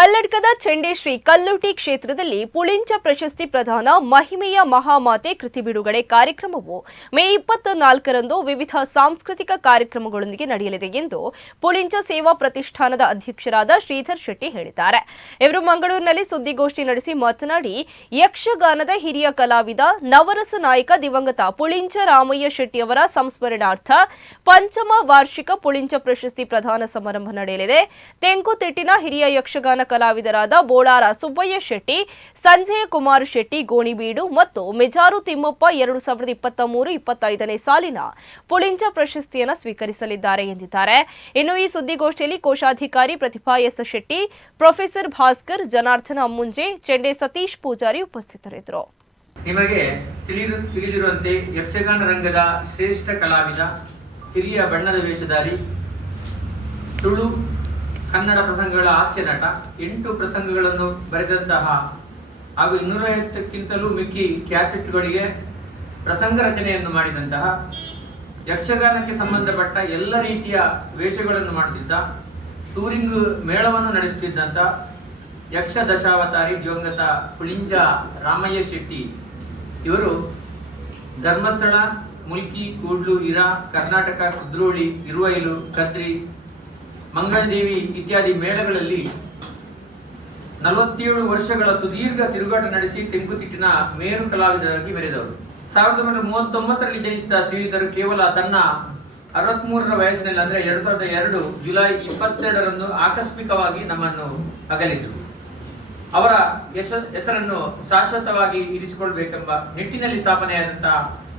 ಕಲ್ಲಡ್ಕದ ಚೆಂಡೆ ಶ್ರೀ ಕಲ್ಲುಟಿ ಕ್ಷೇತ್ರದಲ್ಲಿ ಪುಳಿಂಚ ಪ್ರಶಸ್ತಿ ಪ್ರದಾನ ಮಹಿಮೆಯ ಮಹಾಮಾತೆ ಕೃತಿ ಬಿಡುಗಡೆ ಕಾರ್ಯಕ್ರಮವು ಮೇ ಇಪ್ಪತ್ತ ನಾಲ್ಕರಂದು ವಿವಿಧ ಸಾಂಸ್ಕೃತಿಕ ಕಾರ್ಯಕ್ರಮಗಳೊಂದಿಗೆ ನಡೆಯಲಿದೆ ಎಂದು ಪುಳಿಂಚ ಸೇವಾ ಪ್ರತಿಷ್ಠಾನದ ಅಧ್ಯಕ್ಷರಾದ ಶ್ರೀಧರ್ ಶೆಟ್ಟಿ ಹೇಳಿದ್ದಾರೆ. ಇವರು ಮಂಗಳೂರಿನಲ್ಲಿ ಸುದ್ದಿಗೋಷ್ಠಿ ನಡೆಸಿ ಮಾತನಾಡಿ, ಯಕ್ಷಗಾನದ ಹಿರಿಯ ಕಲಾವಿದ, ನವರಸ ನಾಯಕ ದಿವಂಗತ ಪುಳಿಂಚ ರಾಮಯ್ಯ ಶೆಟ್ಟಿ ಅವರ ಸಂಸ್ಮರಣಾರ್ಥ ಪಂಚಮ ವಾರ್ಷಿಕ ಪುಳಿಂಚ ಪ್ರಶಸ್ತಿ ಪ್ರದಾನ ಸಮಾರಂಭ ನಡೆಯಲಿದೆ. ತೆಂಕುತಿಟ್ಟಿನ ಹಿರಿಯ ಯಕ್ಷಗಾನ ಕಲಾವಿದರಾದ ಬೋಳಾರ ಸುಬ್ಬಯ್ಯ ಶೆಟ್ಟಿ, ಸಂಜಯ ಕುಮಾರ್ ಶೆಟ್ಟಿ, ಗೋಣಿಬೀಡು ಮತ್ತು ಮೆಜಾರು ತಿಮ್ಮಪ್ಪ ಎರಡು ಸಾವಿರದ ಇಪ್ಪತ್ತ ಮೂರು ಇಪ್ಪತ್ತೈದನೇ ಸಾಲಿನ ಪುಳಿಂಚ ಪ್ರಶಸ್ತಿಯನ್ನು ಸ್ವೀಕರಿಸಲಿದ್ದಾರೆ ಎಂದಿದ್ದಾರೆ. ಇನ್ನು ಈ ಸುದ್ದಿಗೋಷ್ಠಿಯಲ್ಲಿ ಕೋಶಾಧಿಕಾರಿ ಪ್ರತಿಭಾ ಎಸ್ ಶೆಟ್ಟಿ, ಪ್ರೊಫೆಸರ್ ಭಾಸ್ಕರ್, ಜನಾರ್ದನ ಅಮ್ಮುಂಜೆ ಚೆಂಡೆ ಸತೀಶ್ ಪೂಜಾರಿ ಉಪಸ್ಥಿತರಿದ್ದರು. ನಿಮಗೆ ತಿಳಿದು ತಿಳಿದಿರುವಂತೆ ಯಕ್ಷಗಾನ ರಂಗದ ಶ್ರೇಷ್ಠ ಕಲಾವಿದ, ಹಿರಿಯ ಬಣ್ಣದ ವೇಷಧಾರಿ, ತುಳು ಕನ್ನಡ ಪ್ರಸಂಗಗಳ ಹಾಸ್ಯ ನಟ, ಎಂಟು ಪ್ರಸಂಗಗಳನ್ನು ಬರೆದಂತಹ ಹಾಗೂ ಇನ್ನೂರೈವತ್ತಕ್ಕಿಂತಲೂ ಮಿಕ್ಕಿ ಕ್ಯಾಸೆಟ್ಗಳಿಗೆ ಪ್ರಸಂಗ ರಚನೆಯನ್ನು ಮಾಡಿದಂತಹ ಯಕ್ಷಗಾನಕ್ಕೆ ಸಂಬಂಧಪಟ್ಟ ಎಲ್ಲ ರೀತಿಯ ವೇಷಗಳನ್ನು ಮಾಡುತ್ತಿದ್ದ, ಟೂರಿಂಗ್ ಮೇಳವನ್ನು ನಡೆಸುತ್ತಿದ್ದಂಥ ಯಕ್ಷ ದಶಾವತಾರಿ ದಿವಂಗತ ಪುಳಿಂಜ ರಾಮಯ್ಯ ಶೆಟ್ಟಿ ಇವರು ಧರ್ಮಸ್ಥಳ, ಮುಲ್ಕಿ, ಕೂಡ್ಲು, ಇರಾ, ಕರ್ನಾಟಕ, ಕುದ್ರೋಳಿ, ಇರುವೈಲು, ಕದ್ರಿ ಮಂಗಳದೇವಿ ಇತ್ಯಾದಿ ಮೇಳಗಳಲ್ಲಿ ನಲವತ್ತೇಳು ವರ್ಷಗಳ ಸುದೀರ್ಘ ತಿರುಗಾಟ ನಡೆಸಿ ತೆಂಕುತಿಟ್ಟಿನ ಮೇರು ಕಲಾವಿದರಾಗಿ ಮೆರೆದವರು. ಸಾವಿರದ ಒಂಬೈನೂರ ಮೂವತ್ತೊಂಬತ್ತರಲ್ಲಿ ಜನಿಸಿದ ಶ್ರೀಧರು ಕೇವಲ ತನ್ನ ಅರವತ್ಮೂರರ ವಯಸ್ಸಿನಲ್ಲಿ ಅಂದ್ರೆ ಎರಡ್ ಸಾವಿರದ ಎರಡು ಜುಲೈ ಇಪ್ಪತ್ತೆರಡರಂದು ಆಕಸ್ಮಿಕವಾಗಿ ನಮ್ಮನ್ನು ಅಗಲಿತು ಅವರ ಹೆಸ ಹೆಸರನ್ನು ಶಾಶ್ವತವಾಗಿ ಇರಿಸಿಕೊಳ್ಬೇಕೆಂಬ ನಿಟ್ಟಿನಲ್ಲಿ ಸ್ಥಾಪನೆಯಾದಂತಹ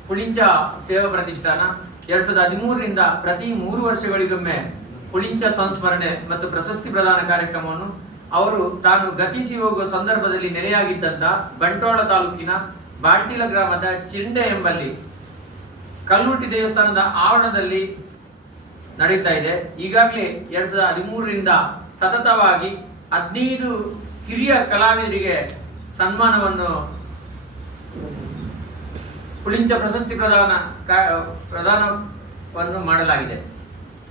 ಪುಳಿಂಜ ಸೇವಾ ಪ್ರತಿಷ್ಠಾನ ಎರಡ್ ಸಾವಿರದ ಹದಿಮೂರರಿಂದ ಪ್ರತಿ ಮೂರು ವರ್ಷಗಳಿಗೊಮ್ಮೆ ಪುಳಿಂಚ ಸಂಸ್ಮರಣೆ ಮತ್ತು ಪ್ರಶಸ್ತಿ ಪ್ರದಾನ ಕಾರ್ಯಕ್ರಮವನ್ನು ಅವರು ತಾನು ಗತಿಸಿ ಹೋಗುವ ಸಂದರ್ಭದಲ್ಲಿ ನೆಲೆಯಾಗಿದ್ದಂತ ಬಂಟ್ವಾಳ ತಾಲೂಕಿನ ಬಾಟಿಲ ಗ್ರಾಮದ ಚಿಂಡೆ ಎಂಬಲ್ಲಿ ಕಲ್ಲುಟಿ ದೇವಸ್ಥಾನದ ಆವರಣದಲ್ಲಿ ನಡೀತಾ ಇದೆ. ಈಗಾಗಲೇ ಎರಡ್ ಸಾವಿರದ ಹದಿಮೂರರಿಂದ ಸತತವಾಗಿ ಹದಿನೈದು ಕಿರಿಯ ಕಲಾವಿದರಿಗೆ ಸನ್ಮಾನವನ್ನು ಪುಳಿಂಚ ಪ್ರಶಸ್ತಿ ಪ್ರದಾನ ಪ್ರದಾನವನ್ನು ಮಾಡಲಾಗಿದೆ.